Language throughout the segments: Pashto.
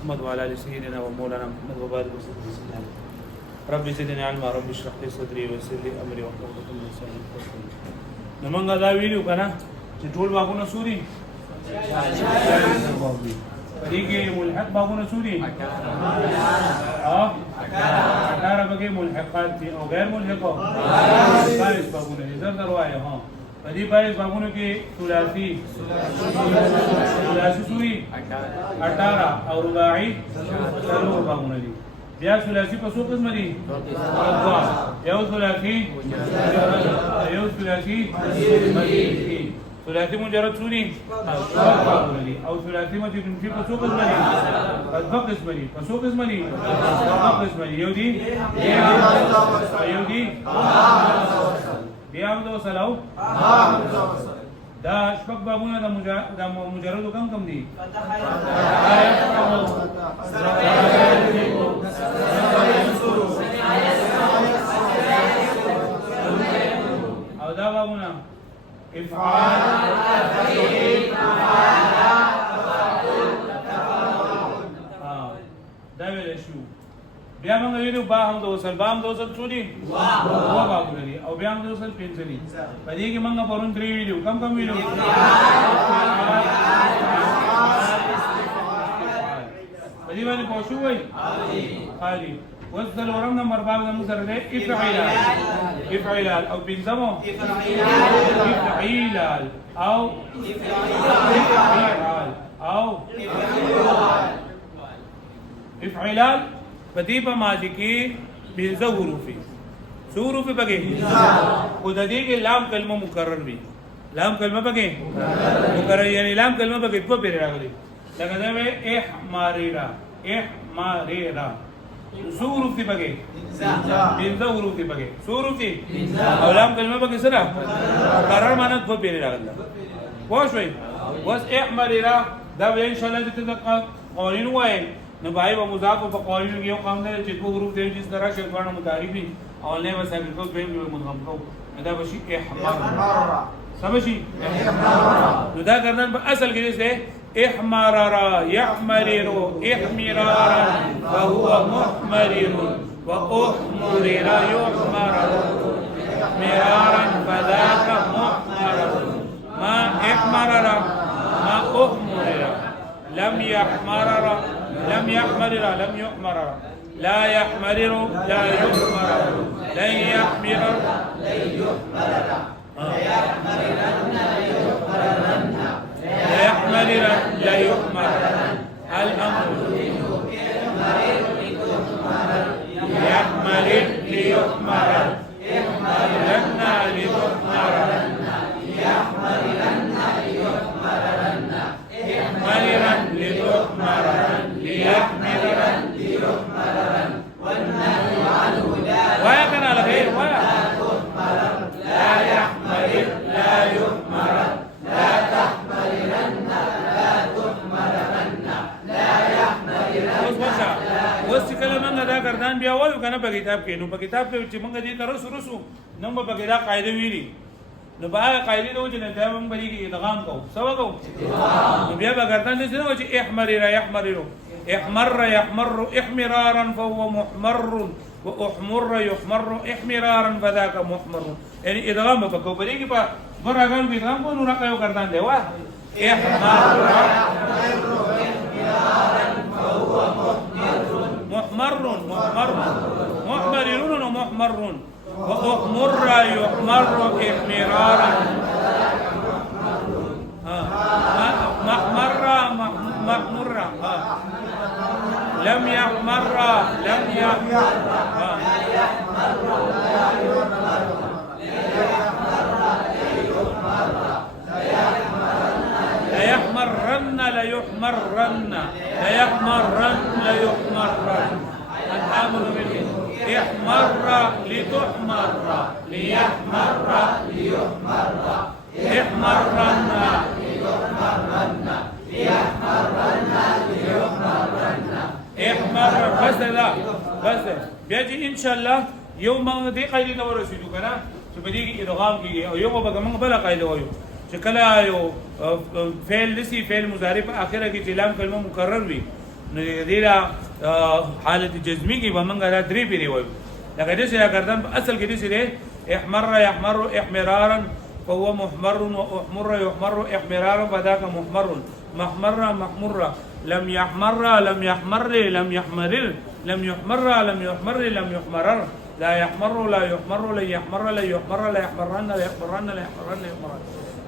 محمد وعلى ال سيدنا ومولانا محمد وبارك وسلم. رب زدني علما، رب اشرح لي صدري ويسر لي امري واحلل عقدة من لساني يفقهوا قولي. نو مونږ دا ویلو کنه چې ټول باغونه سوري دي کې ملحق باغونه سوري 18 بګي ملحقات دي او غیر ملحقات 22 باغونه دي زر دروايه ها په دې 22 باغونو کې ثلاثي سوري 18 او رباعي 3 باغونه دي. بیا ثلاثي په څو قسم دي؟ یو ثلاثي ثلاثي مجرد سوري او ثلاثي مجرد في په څو قسم دي؟ په قسم دي. په څو قسم دي؟ په قسم دي. یو دي بیا هم د وصل او دا شپږ بابونه د مجرد کم دي؟ او دا بابونه افعال دا ویل شو. بیا موږ ویلو با هم د وصل څو دي؟ دوه بابونه دي. او بیا هم د وصل 5 دي. په دې کې موږ پرون 3 ویلو. کم ویلو؟ په دې باندې پوه شوئ؟ خالي اوس څلورم نمبر باب زموږ سره دی افعلال او پنځمو افعلال او افعلال په دې په ماضي کې 15 حروف دي. څو حروف پکې؟ خو د دې کې لام کلمه مکرر وي. لام کلمه پکې مکرر یعنی لام کلمه پکې په پیری راغلي. لکه دا وې احماریرا څو حروف دي پکې؟ 15 حروف دي پکې. څو حروف دي؟ او لام کلمه پکې سره مکرر معنی په پیری راغله. پوه شئ؟ اوس احماریرا دا به ان شاء الله چې تاسو قوانین وایي نو بھائی و مضاف په قوانینو کې یو قام دی چې دوه حروف دي چې سره شی دوه متعارفي او نه به ثابت کو به مدغم کو دا بشي احمر سمجي نو دا ګرځن په اصل کې څه احمرارا يحمرر احمرارا فهو محمرر واحمرر يحمرر مرارا فذاك محمرر ما احمرر ما احمرر لم يحمرر لا يحمرر لا يحمرر لا يحمرر لن يحمرر لا يحمرن لا يحمرن الأمر يحمرن ليحمرن يحمرن لتحمرن يحمرن لتحمرن ليحمرن ليحمرن والنهي عنه ويا كان على خير ويا لا يحمرن لا يحمرن لا تحمرن لا تحمرن لا يحمرن اوس کله موږ دا ګردان بیا وایو کنه په کتاب کې. نو په کتاب کې چې موږ دې تر رسو نو په کې دا قاعده ویلي نو باغ قاعده نو چې نه دا موږ بری کې ادغام کوو سوا کوو نو بیا به ګردان دې نو چې احمرر احمر يحمر احمرارا فهو محمر واحمر يحمر احمرارا فذاك محمر يعني ادغام په کو بری کې په براګان کې ادغام کو نو راکایو ګردان دی وا احمر محمرون محمرون ومحمرون وأحمر يحمر إحمرارا محمرا لم يحمر ليحمرن الأمر منه احمر لتحمر ليحمر ليحمر احمرن ليحمرن احمر بس بیا چې ان شاء الله یوم دې قاعده ته ورسېدو کنه چې په دې کې ادغام کیږي او یو به موږ بل قاعده وایو چې کله یو فعل لسی فعل مضارع په اخره کې چې لام کلمه مکرر وي نو دې دا حالت جزمی کې به موږ دا درې پیری وایو لکه دې سره ګردن اصل کې دې سره احمر يحمر احمرارا فهو محمر واحمر يحمر احمرارا فذاك محمر محمر محمر لم يحمر لم يحمر لم يحمر لم يحمر لم يحمر لم يحمرر لا يحمر لا يحمر لا يحمر لا يحمر لا يحمرن لا يحمرن لا يحمرن يحمرن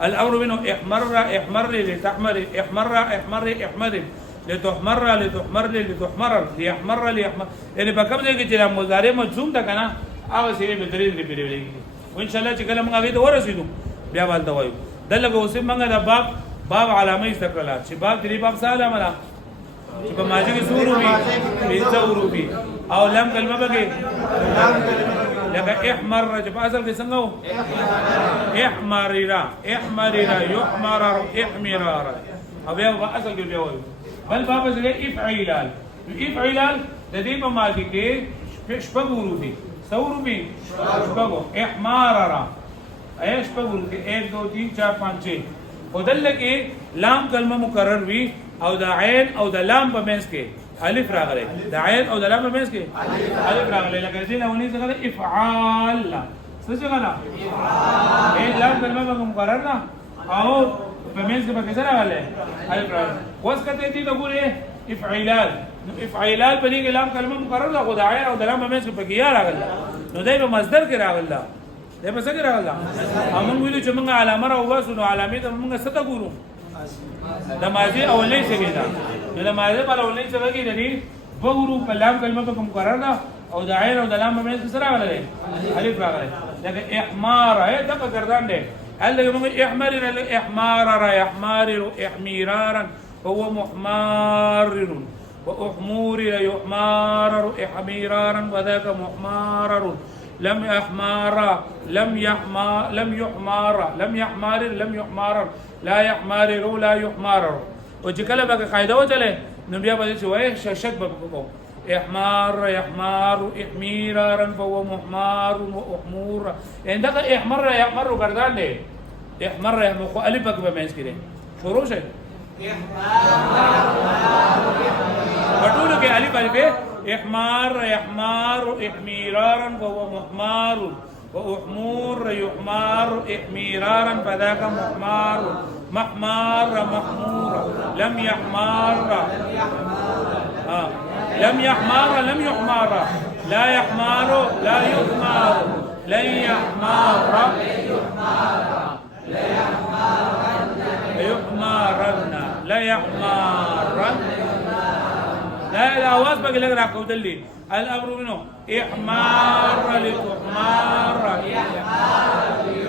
الامر منه احمر احمر لتحمر احمر احمر احمر لتحمر لتحمر لتحمر ليحمر ليحمر يعني په کوم ځای کې چې مضارع مجزوم ده کنه هغه سره به درې درې پیری و ان شاء الله چې کله موږ هغه ته ورسېدو بیا ولته وایو دلته اوس موږ دا باب علامه استقلال چې باب درې باب ساده مله چې په ماضي کې سورو وي پنځه وروبي او لم کلمه بګي لکه احمر چې په اصل کې څنګه و احمررا احمررا يحمرر احمرار او بیا په اصل کې بیا وایو بل باب سره افعلال افعلال د دې په ماضي کې شپږ وروبي سوروبي شپږ احمررا ايش بقول کہ 1 2 3 4 5 6 ودل کې لام کلمه مکرر وی او د عین او د لام په منځ کې الف راغلی د عین او د لام په منځ کې الف راغلی لکه دې لونی څنګه افعال څه څنګه افعال لام کلمه مکرر نه او په منځ کې به څه راغلی الف راغلی اوس کته دې ته ګوره افعلال افعلال په دې کې لام کلمه مکرر ده خو د عین او د لام په منځ کې پکې یا راغلی نو دای په مصدر کې راغلی دا په څه کې راغلی امون ویلو چې موږ علامه راو واسو نو علامه ته موږ څه ته ګورو د ماضي اولنۍ څه ده نو د ماضي په اولنۍ څه کې د دې وګورو کلام کلمه په مقرر ده او د عین او د لام په منځ کې سره راغلی الف راغلی لکه احمار دا په گردان ده هل موږ احمر احمار يحمر احمرارا هو محمر واحمور يحمر احمرارا وذاك محمر لم يحمر لم يحمر لم يحمر لم يحمر لم يحمر لا يحمر لا يحمر وجكله بقى قاعده وتله نبي ابو شويه شك بقى احمر يحمر احمرارا فهو محمر واحمر عندك احمر يحمر گردان له احمر يحمر الف بقى بمنس كده شروع شيء بطولو کې الف الف احمار يحمار احمرارا وهو محمار واحمور يحمار احمرارا فذاك محمار محمار محمور لم يحمار لم يحمار لم يحمار لا يحمار لا يحمار لن يحمار يحمارن لا يحمارن لا الاواز بقى اللي راح اقول لي الامر منه احمار لتحمار احمار ليحمار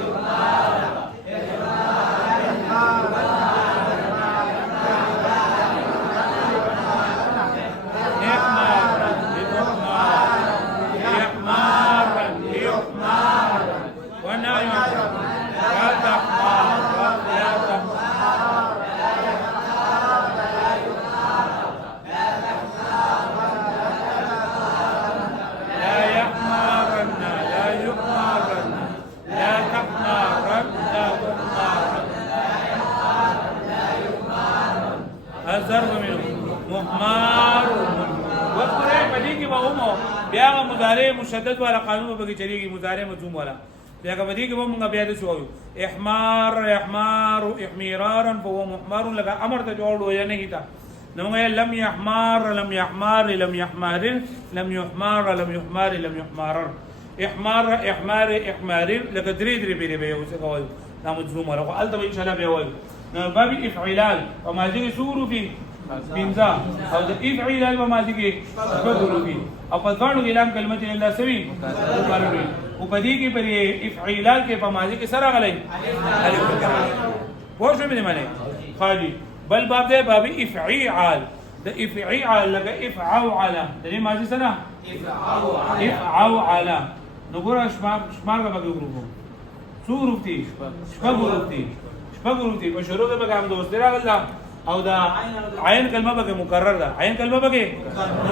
مضارع مشدد والا قانون به کې چلیږي مضارع مجزوم والا بیا که بدی کې به موږ بیا د شو احمار يحمار احمرارا فهو محمر لگا امر ته جوړ یا نه کیتا نو لم يحمار لم يحمار لم يحمار لم يحمار لم يحمار لم يحمار احمار احمار احمار لگا درې درې به به اوس کوي دا مجزوم والا خو البته ان شاء الله بیا وایو نو باب افعلال او ماضي شروع فی پنځه او د افعلال په ماضي کې شروع فی او په ځوانو اعلان کلمه چې الله سوي مقرر او په دې کې په افعلال کې په ماضي کې سره غلي الف وکړي پوه شو مې معنی خالي بل باب ده باب افعال د افعال لکه افعوا على د دې ماضي سره افعوا على نو ګور شمار به وګورو څو روپتي شپږ روپتي په شروع کې به هم دوست راغلا او دا عین کلمه به مکرر ده عین کلمه به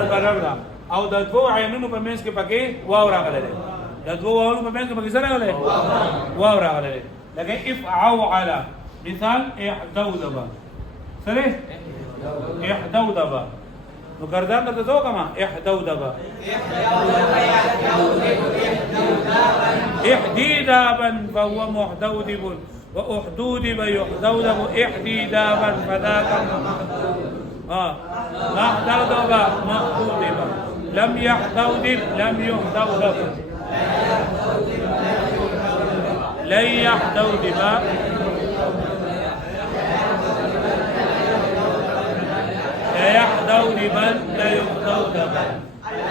مکرر ده او د دوه عینونو په منځ کې پکې واو راغلی د دوه واو په منځ کې پکې سره راغلی واو راغلی لکه افعوا على مثال احدودبا سره احدودبا وكردان تتزو كما احدودبا احديدابا فهو محدودب وأحدودب يحدودب احديدابا فذاك محدودب محدودب لم يحدودب لم يحدودب لن يحدودب لا يحدودبن لا يحدودبن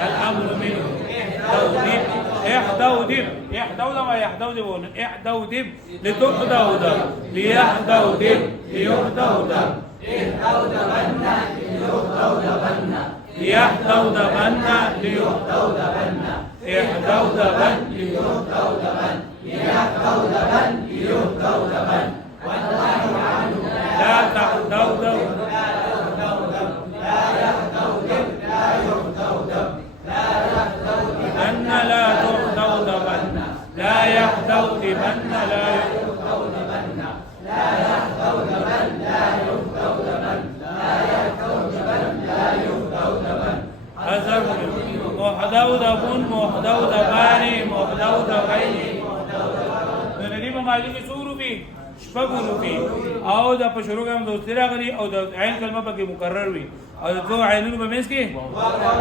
الأمر منه احدودب احدودب احدودب ويحدودبون احدودب لتحدودب ليحدودب ليحدودب احدودبن ليحدودبن ليحدودبن ليحدودبن احدودبن ليحدودبن ليحدودبن ليحدودبن والنهي عنه لا تحدودب أن لا تحدودبن لا يحدودبن لا يحدودبن لا يحدودبن لا يحدودبن لا يحدودبن لا يحدودبن أزر محدودب محدودبان محدودبين نريد مالك سورو في شپږو في او د پښورو کوم دوستي راغلي او د عین کلمه پکې مکرر وي او د دوه عینونو په منځ کې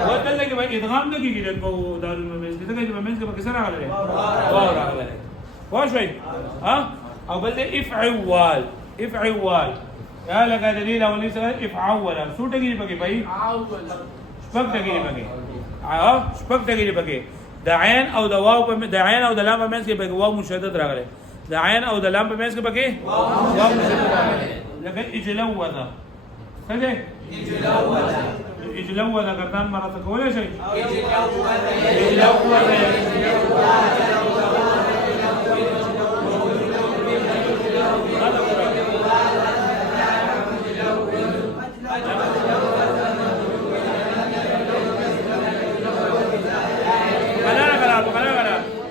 ودلته کې به ادغام نه کیږي د دوه دالونو په منځ کې دغه په منځ کې پکې سره راغلي واو راغلي واښوي ها او بل دې افعوال افعوال یا لکه دلیل او لسه افعول څو ټکی پکې پای شپږ ټکی پکې شپږ ټکی پکې د عین او د واو په د عین او د لام په منځ کې پکې واو مشدد راغلي د عین او د لام په منځ کې پکې واو مشدد راغلي لکه اجلوذا څنګه اجلوذا ګردان مراته کولای شي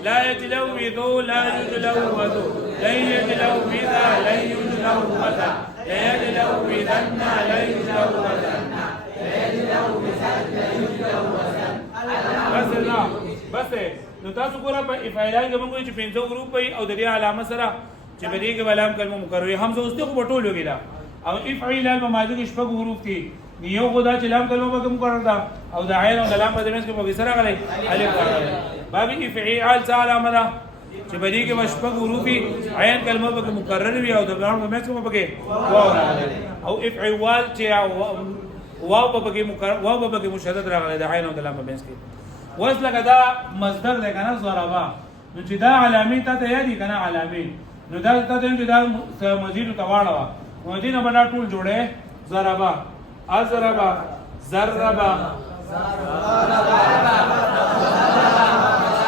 لا يتلوذ لا يتلوذ لن يتلوذ لن يتلوذ لا يتلوذن لا يتلوذن بس لا بس نو تاسو ګوره په افعالان کې موږ چې پنځه ګروپ وي او د دې علامه سره چې په دې کې علامه کلمه مکرره حمزه اوس ته په ټولو کې دا او افعال په ماده کې شپږ ګروپ دي یو خدا چې لام کلمه په مکرره ده او د عین او د لام په دې کې په سره غلي الف راغلي باب افعال څه علامه ده چې په دې کې شپږ ګروپ عین کلمه په مکرره وي او د لام په کې په واو راغلي او افعال چې واو په کې مکرره واو په کې مشدد راغلي د عین او د لام په کې وصل کدا مصدر ده کنه ضربا نو چې دا علامه ته یادي کنه علامه نو دا ته چې دا مزید تواړه مزید نه بنا ټول جوړه ضربا ازربا ضربا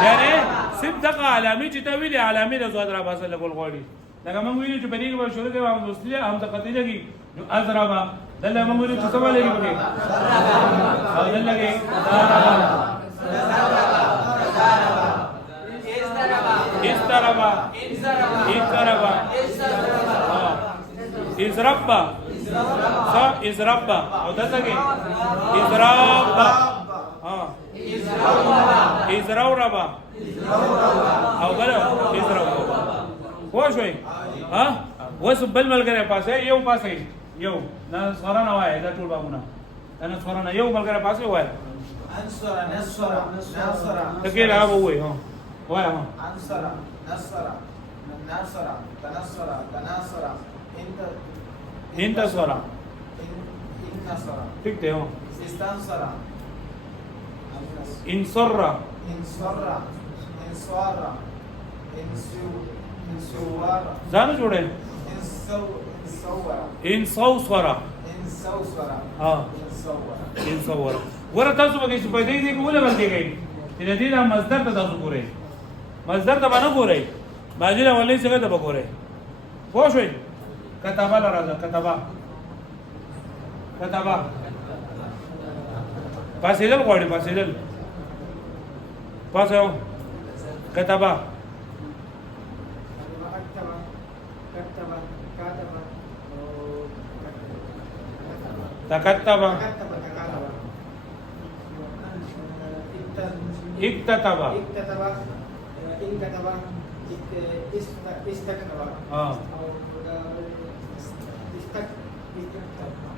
یعنی سب دغه علامه چې ته ویلې علامه د ضربا سره کول غوړي دا موږ ویلې چې په دې کې شروع کوي هم دوستي هم د قتلګي نو ازربا دلته موږ ویلې چې څه ولې کې او دلته کې استربا استربا ازربا ازربا او دلته کې ازربا ازروربا او بل ازروربا خو شوي ها وس بل ملګری پاسه یو پاسه یو نه سره وای دا ټول بابونه انا سره یو ملګری پاسه وای انصر نصر نصر تکیل هغه وای ها وای ها انصر نصر نصر تنصر تناصر انتصر انتصر ٹھیک ہے ہو استنصر انصر انصر انصار انصوار ځان جوړه انصوصر انصوصر ها انصور ورته تاسو به چې په دې کې کوله باندې کوي چې د دې د مصدر ته تاسو ګورئ مصدر ته باندې ګورئ ماضي له ولې څنګه ته ګورئ خو شوي كتب لرازا كتبا كتبا فاسدل غوړي فاسدل فاسو كتبا تكتب اكتتب اكتتب انكتب استكتب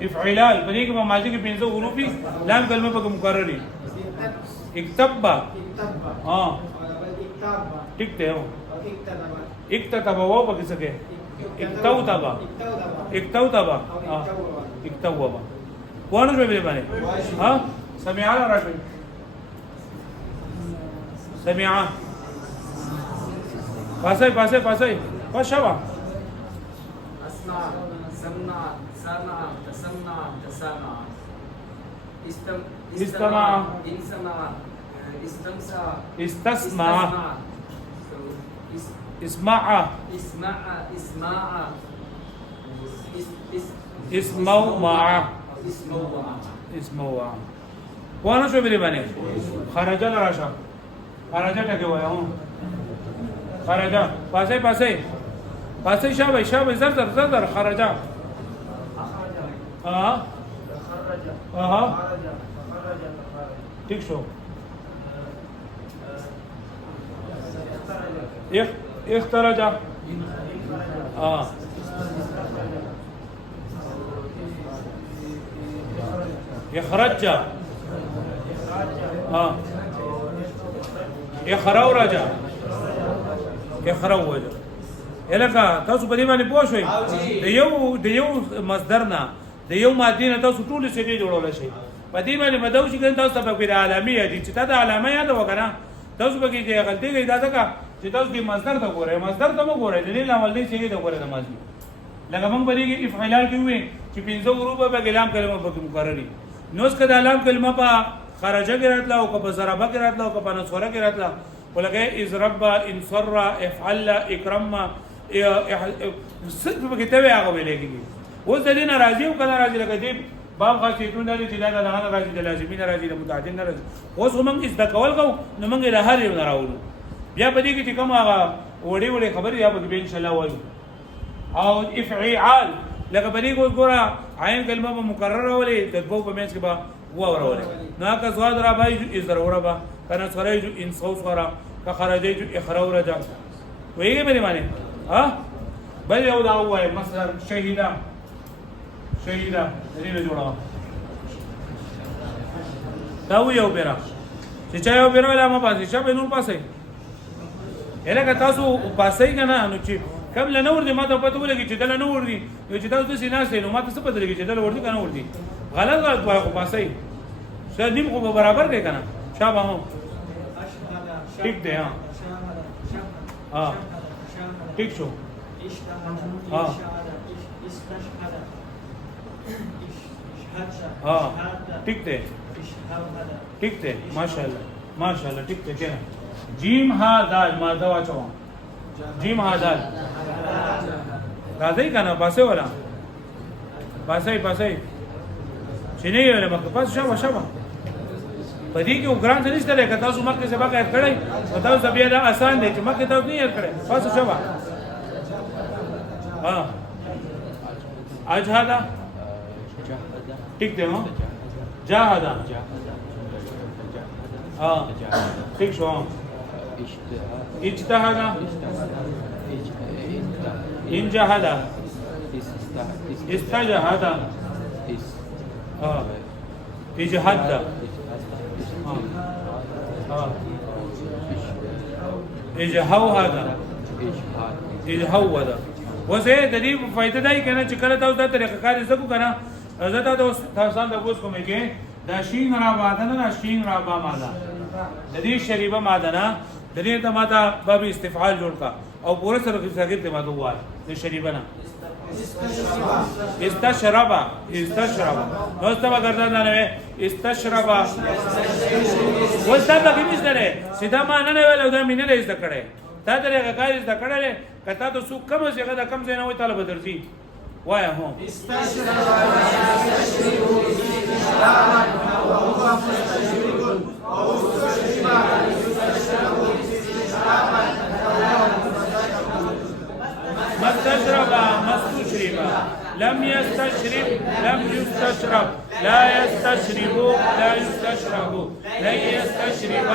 افعلال بني کې ماضي کې پنځه حروف دي لام کلمه په مقرر دي اکتب ٹھیک ته اکتتب و په کې څه کې اکتوتب وانه به باندې ها سمع راشد سمع پاسه شوا اسمع سمع سمع تسمع تسمع استمع انسمع استمسع استسمع اسمع اسمع اسمع اسموع اسموع وانه شو به باندې خرج راشا خرج ټکه وایو خرج پاسه شابه زر خرج ٹھیک شو اخترج اخرج اخروج اخروج الکه تاسو په دې باندې پوه شئ د یو مصدر نه د یو مادي نه تاسو ټول څه جوړول شي په دې باندې مدو شي ګن تاسو په پیدا علامه دي چې تا د علامه یاد وکړه تاسو به کې غلطي کوي دا ځکه چې تاسو د مصدر ته ګورئ مصدر ته مو ګورئ د دې لامل دی چې دا ګورئ د ماضي لکه موږ به کې افعال کې وي چې پنځه حروف به کلام کلمه په مقرري نو اس کدا لام کلمه په خرجه کې راتله او په ضربه کې راتله او په نصره کې راتله ولکه اضرب انصر افعل اکرم صرف په کتابه هغه ویل کېږي اوس د دې ناراضي او کله راځي لکه دې باب خاصیتونه لري چې دا نه راځي د لازمي نه راځي د متعدد نه راځي اوس موږ از کول کو نو موږ له هر یو نه راوړو بیا په دې کې چې کوم هغه وړي خبرې یا به ان شاء الله وایو او افعال لکه په دې کې ګوره عین کلمه مکرره ولې د دوه په منځ کې به وورولې نو که زواد را بای از ضروره با کنه سره جو ان صوص ورا که خرجه جو اخراج رجا ویږي به معنی ها بل یو دا وای مثلا شهیدا دې نه جوړه دا یو بیره چې چا یو بیره لا ما پاسې شپه نور پاسې الکه تاسو پاسې کنه نو چې کوم له نور دي ما ته پته ولګي چې دل نور دي یو چې تاسو سینه سي نو ما ته څه پته لګي چې دل ور دي کنه ور دي غلط وای خو پاسې شدیم خو برابر دی کنه شابه هو ٹھیک دی ها ٹھیک شو ٹھیک دی ماشاءالله ٹھیک دی کنه جیم ها دال ما دا واچو جیم ها دال راځي کنه پاسه ولا پاسه شنو یې له مخه پاس شابه پدې کې وګران څه نشته لکه تاسو مکه سبا کې کړی او تاسو بیا دا آسان دی چې مکه تاسو نه یې کړی پاس شابه اجهدا ٹھیک دی نو جاهدا ٹھیک شو اجتهد انجهد استجهد اجهد اجهود وزه د دې فائدہ دی کنه چې کله تاسو د طریقه کار زکو کنه زه تاسو د اوس کومه کې دا شین را بادنه دا شین را با ماده د دې شریبه ماده نه د دې ته ماده باب استفعال جوړ کا او پورا سره کې څنګه ته ماده وای د شریبه نه استشرب نو استما ګرځا نه استشرب وستا به نشته نه سیدا معنا نه ویل او دا مینه دې زده کړي دا طریقه کار زده کړل کته ته سو کم څه دا کم څه نه وي طالب درځي وای هو استشرب مستشرب لم يستشرب لم يستشرب لا يستشرب لا يستشرب لن يستشرب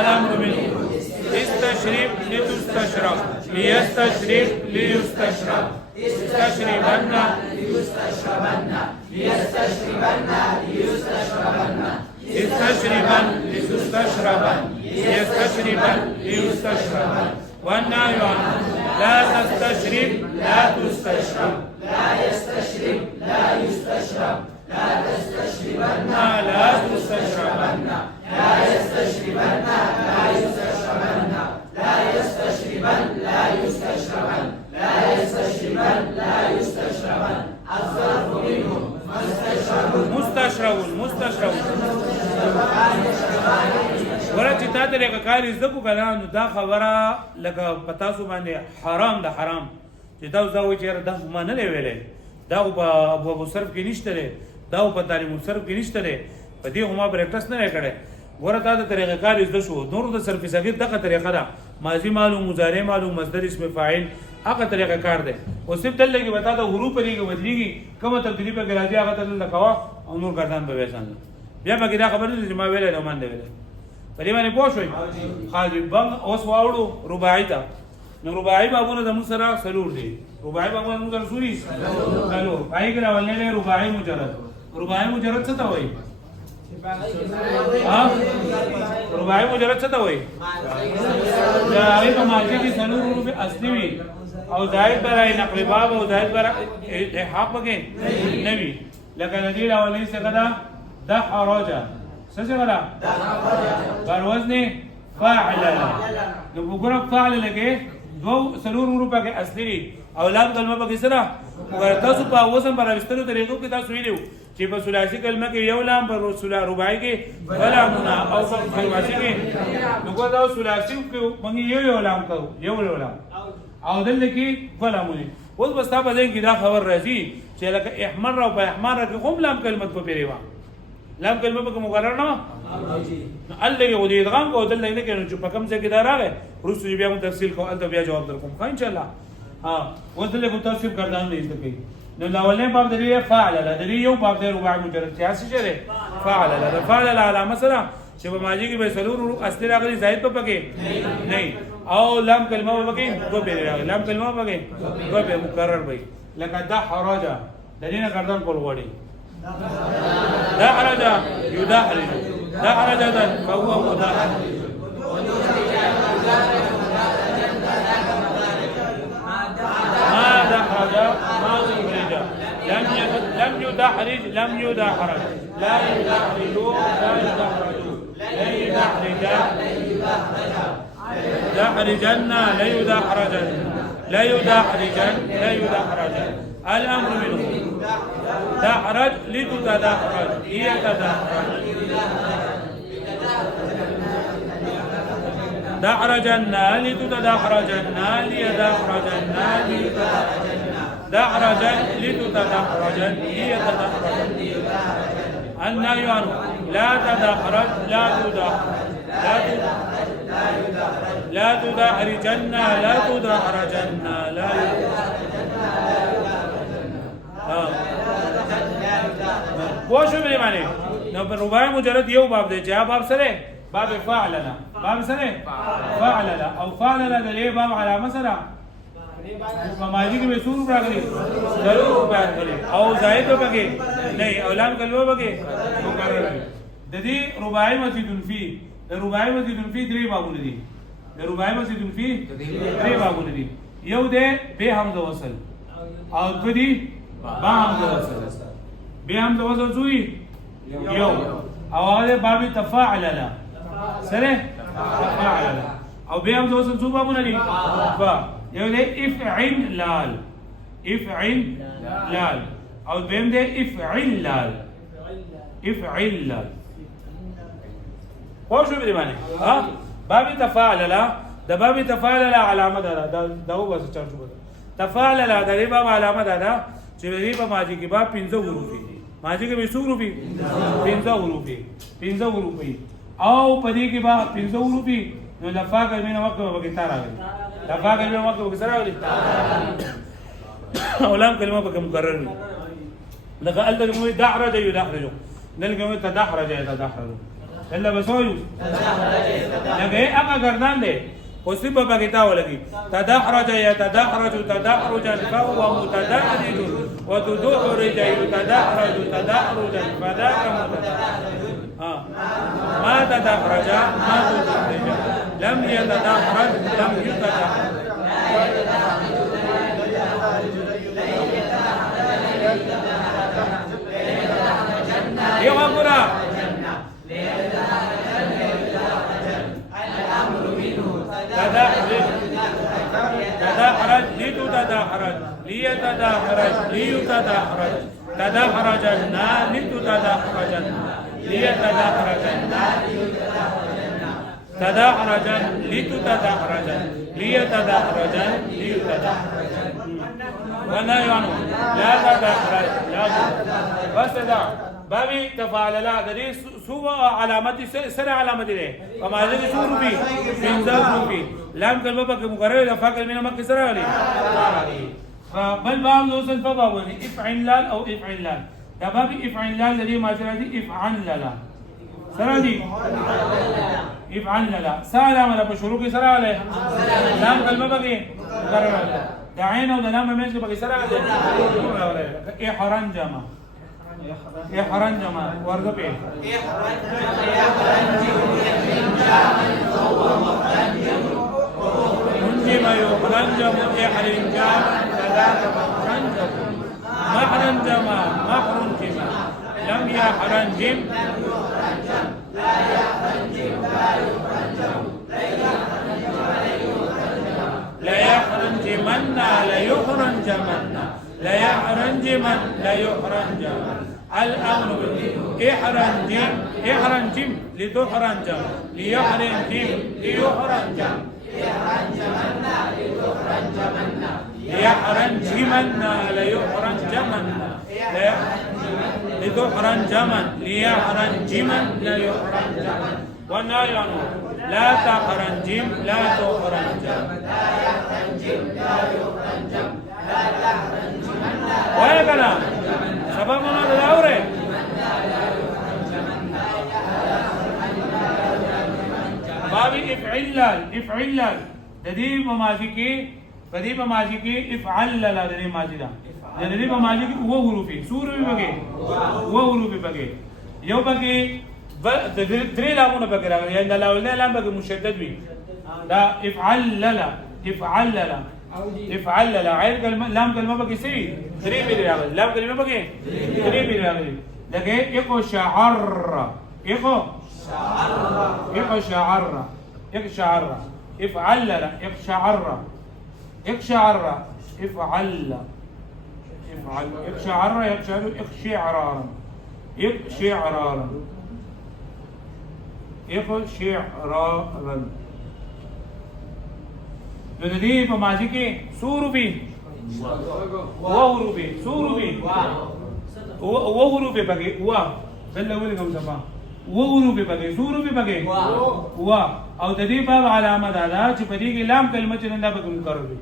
الأمر منه استشرب لتستشرب ليستشرب ليستشرب استشربن استشربا لتستشربا يستشربا ليستشربا والنهي عنه لا تستشرب لا تستشرب لا يستشرب لا يستشرب لا تستشربن لا تستشربن لا يستشربن لا يستشربن لا يستشربن لا يستشربن لا يستشربن لا يستشربن الظرف منه مستشرب مستشرب ورته تا ته کاری زکو کلام دا خبره لکه پتا سو باندې حرام ده حرام چې دا زوی چیرې دا ما نه ویلې دا په ابو صرف کې نشته لري دا په تعلیم صرف کې نشته لري په دې هم پریکټس نه کړي ورته دا طریقه کار زده شو نور د صرف صغیر دغه طریقه ده ماضی معلوم مضارع معلوم مصدر اسم فاعل هغه طریقه کار ده او صرف دلته کې بتا دا حروف لري کې بدلیږي کومه تبدیلی په راځي هغه ته لکوا او نور ګردان به وسان بیا به دا خبره چې ما ویلې نو مان دی ویلې په دې باندې پوه شوي خالد بن اوس واوړو رباعي ته نو رباعي بابونه د موږ سره سلور دي رباعي بابونه موږ سره سوري سلور پای کې راولنه رباعي مجرد رباعي مجرد څه ته وایي ها رباعي مجرد څه ته وایي دا هغه په ماضي کې سلور حروف اصلي وي او زائد برای نقل باب او زائد برای حق وګي نوي لکه د دې راولنه څه کدا د حراجه څه څنګه بر وزن فاعل نو وګوره فاعل لګي دو سلور حروف کې اصلي او لام کلمه په کې سره وګوره تاسو په وزن پر استلو طریقو کې تاسو ویلو چې په ثلاثي کلمه کې یو لام پر رباعي کې ولا منا او په خماسي کې وګوره دا ثلاثي کې موږ یو لام کوو یو لام او دلته کې ولا مونږ اوس بس تاسو باندې کې دا خبر راځي چې لکه احمر او په احمر کې کوم لام کلمه په پیریوا لام کلمه په مقرر نه الله یو دې ادغام کو دلته نه کې چې په کوم ځای کې دا راغی روسو بیا موږ تفصیل کو الته بیا جواب درکوم خو ان شاء الله ها اوس دلته کو تفصیل کردان نه دې نو لاولې باب دې فاعل لا دې یو باب دې رباع مجرد سیاسي شری فاعل لا فاعل علامه سره چې په ماضي کې به سلور اصلي راغلي زائد په پکې نه او لام کلمه په پکې دو به راغلي لام کلمه په پکې دو به مکرر وي لکه دا حراجه د دې نه گردان کول غوړي دا حراجه یداحرج دا حراجه ده فهو مداحرج ما دحرج ما زجرج لم يدحرج لم يدحرج لا يدحرج لا يدحرج لا يدحرج دحرجن لا يدحرجن لا يدحرجن لا يدحرجن الامر منه دحرج لتتدحرج ليتدحرج دحرجن لتتدحرجن ليدحرجن دحرجن لتتدحرجن ليتدحرجن النهي عنه لا تدحرج لا تدحرج لا تدحرجن لا تدحرجن لا وشو بلی معنی نو پر رباعی مجرد یو باب دی چې باب سره باب فاعلنا باب سره فاعلنا او فاعلنا د دې باب علامه سره په ماضي کې به سور راغلي ضرور بیان کړي او زائد وکړي نه اولام کلمه وکړي مقرر د دې رباعی مسجد فی د رباعی مسجد فی درې بابونه دي د رباعی مسجد فی درې بابونه دي یو دی به حمزه وصل او دوی با حمزه وصل به حمزه وصل زوی یو او هغه باب تفاعل لا سره تفاعل او به حمزه وصل زو بابونه دي فا یو دی افعل لال افعل لال او بهم دی افعل لال افعل لال خو شو به معنی ها باب تفاعل لا د باب تفاعل لا علامه ده دا و بس چل شو تفاعل لا د باب علامه ده چې دې په ماضي کې باب 15 حروف دي ماضي کې به څو حروف دي 15 حروف دي 15 حروف دي او په دې کې باب 15 حروف دي نو لفا کلمه وخت په کې تار راغلي لفا کلمه وخت په کې سره راغلي او لام کلمه به مکرر وي لکه الته کوم دحرج يدحرج نلقى کوم تدحرج يتدحرج الا بسوي لکه هغه گردان دی اوسې په بګیتا ولګي تدحرج يتدحرج تدحرجا فهو متدحرج وتدحرج يتدحرج تدحرجا فذاك ما تدحرج ما تدحرج لم يتدحرج لم يتدحرج يا غفرا تدحرج لتتدحرج ليتدحرج ليتدحرج تدحرجنا لتتدحرجن ليتدحرجن تدحرجن لتتدحرجن ليتدحرجن ليتدحرجن ولا يعني لا تدحرج لا بس ده بابي تفعل لا دري سو علامات سر علامات ده وما ذي سو روبي بنزا روبي لام كلمه بك مقرر فا كلمه ما كسر عليه فبل باب نوصل فباب افعل لال او افعل لال ده بابي افعل لال الذي ما جرى دي افعل لا سر دي افعل لا سلام على بشروق سر عليه لام كلمه بك مقرر ده عين او لام مش بك سر عليه احرن جمع احرن جمع ورد به انجم يحرنجم احرنجام ثلاثة محرنجم محرنجم لم يحرنجم لا يحرنجمن لا يحرنجمن لا يحرنجمن لا يحرنجمن الأمر احرنجم احرنجم لتحرنجم ليحرنجم ليحرنجم ليحرنجمن ليحرنجمن لتحرنجمن ليحرنجمن ليحرنجمن والنهي عنه لا تحرنجم لا تحرنجم وهي كلام سبب ما تداوره بابي افعلال افعلال ددي بماضي کې پدې بماضي کې افعل لا ددي ماضي دا ددي بماضي کې وو حروفي سورې بګي وو حروفي بګي یو بګي درې لامونه بګي راغلي یا لا لام بګي مشدد وي دا افعل لا افعل لا افعل لا عين كلمه لام كلمه بګي سي درې بي راغلي لام كلمه بګي درې بي راغلي لکه اكو شعر اكو اقشعر اقشعر افعل لا اقشعر اقشعر افعل افعل اقشعر يقشعر اقشعرارا اقشعرارا اقشعرارا دې په ماضي کې سوروبي ووروبي سوروبي ووروبي بګي وا دلته ولې کوم ځما وورو به بګي سورو به بګي وا او د دې باب علامه ده چې په دې کې لام کلمه چې نندا به مکرر وي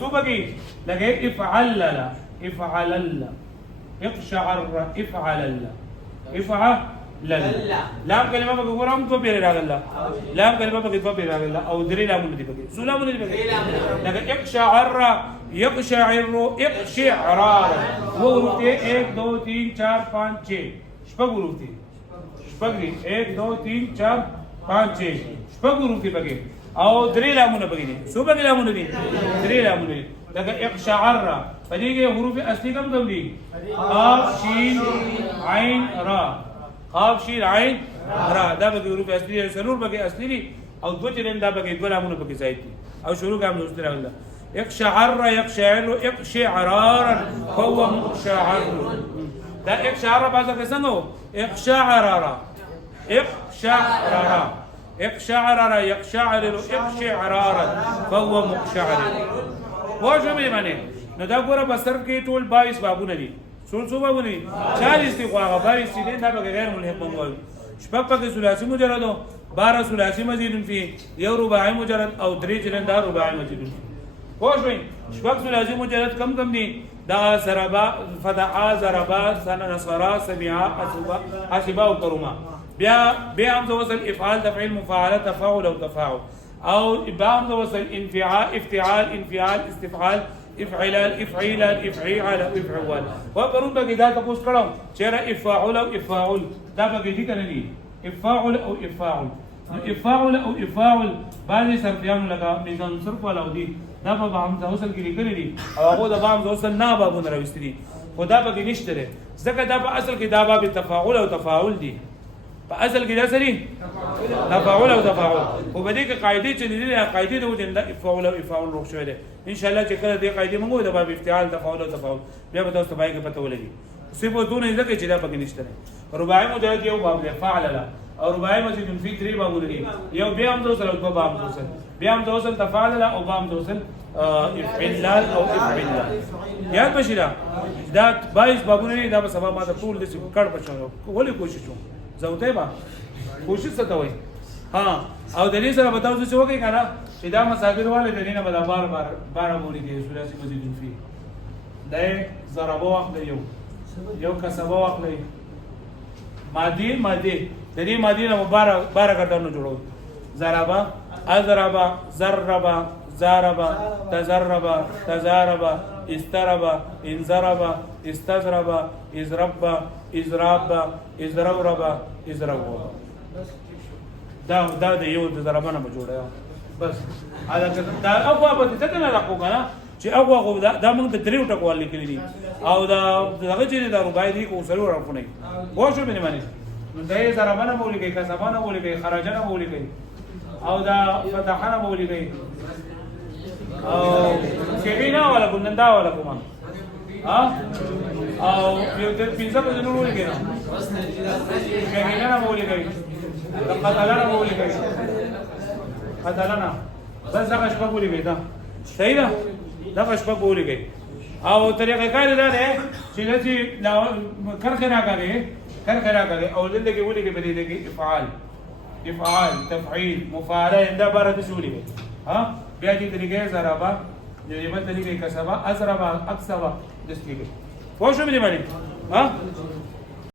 سو بګي لګي افعل لا افعل لا اقشعر افعل لا افعل لا لام کلمه به ګورم تو پیری راغله لام کلمه به تو پیری راغله او درې لامونه دي بګي سو لامونه دي بګي لګي اقشعر يقشعر اقشعرار وورو ته 1 2 3 4 5 6 شپږ ورو دي پګي 1 2 3 4 5 6 شپږ حروف پګي او درې لامونه پګي دي سو پګي لامونه دي درې لامونه دي لکه اقشعر پدې کې حروف اصلي کوم دي قاف شین عین را قاف شین عین را دا پګي حروف اصلي سرور پګي اصلي دي او دوه چرند دا پګي دوه لامونه پګي ځای دي او شروع کوم نو ستره الله اقشعر يقشعر اقشعرارا هو مقشعر دا اقشعر بعضه څنګه اقشعرارا اقشعرارا اقشعرارا يقشعر اقشعرارا فهو مقشعر واجب معنی نو دا ګوره په صرف کې ټول 22 بابونه دي څو بابونه دي 40 دي خو هغه 22 دي دا غیر ملحق بنګول شپږ پکې ثلاثي مجرد 12 ثلاثي مزید فيه یو رباعي مجرد او درې جلندار رباعي مزید واجب شپږ لازم مجرد کم دي دا سربا فتحا ضربا نصرا سمعا حسبا او كرما بیا هم وصل افعال تفعيل مفاعله تفاعل او تفاعل او بیا هم وصل انفعال انفعال استفعال افعلال افعيلال افعيال افعوال وبرون بقى دا تقوس کړه چیرې افاعل او افاعل دا بقى دي کنه دي افاعل او افاعل افاعل او افاعل بعضی صرفیان لگا میزان صرف ولا دي دا په همزه وصل کې لیکل دي او هغه د همزه وصل نه بابونه راوستي دي خدا به نشته ځکه دا په اصل کې دا باب تفاعل او تفاعل دي په اصل کې دا سری تفاعل او تفاعل او په دې کې قاعده چې دي قاعده د وجه افعال او افعال روښ شوی دي ان شاء الله چې کله دې قاعده موږ د باب افتعال تفاعل او تفاعل بیا به تاسو باندې پته ولګي صفاتونه ځکه چې دا پکې نشته رباعي مجرد یو باب له فعل لا او رباعي مزيد فی 3 بابونه دي یو بیا هم دوسر او دوه باب دوسر بیا هم دوسر تفاعل لا او باب دوسر افعلال او افعلال یاد بشیدا دا 22 بابونه دي دا په سبب ما ته ټول د کړ پښنو ولې کوشش وکړم زوته با کوشش څه وای ها او د دې سره بتاو چې وکي کنه چې دا مساګر والے د دې نه بل بار موري دي ثلاثي مزيد فی دا ضربه واخل یو کسبه واخل مادي د دې مادي نه بار کډنو جوړو ضربه اضربه ضربه زاربه تزربه تزاربه استربه انزربه استزربه ازربه ازرابه ازروربه ازروربه دا د یو د ضربانه جوړه بس دا اقوا به څه نه راکو کنه چې اقوا دا موږ د دریو ټکوال لیکلي دي او دا هغه چې دا رباعي دي کو سره راکونه وو شو به معنی نو دا ضربانه بولی کوي کسبانه بولی کوي خراجانه بولی کوي او دا فتحانه بولی کوي او کېبینا ولا ګندندا ولا کومه ها او یو تر پینځه په نور ولګي نه کېبینا بولی کوي قتلنا بولی کوي قتلنا بس دا شپه بولی کوي دا صحیح ده دا شپه بولی کوي او طریقه کار دا ده چې لسی کرخنا کوي او دلته کې ولي کې بدې کې افعال تفعيل مفاعله دا بار د سولي ها بیا دې طریقې ضربه دې په طریقې کسبه ازربه اکسبه دستګي پوه شو مې باندې ها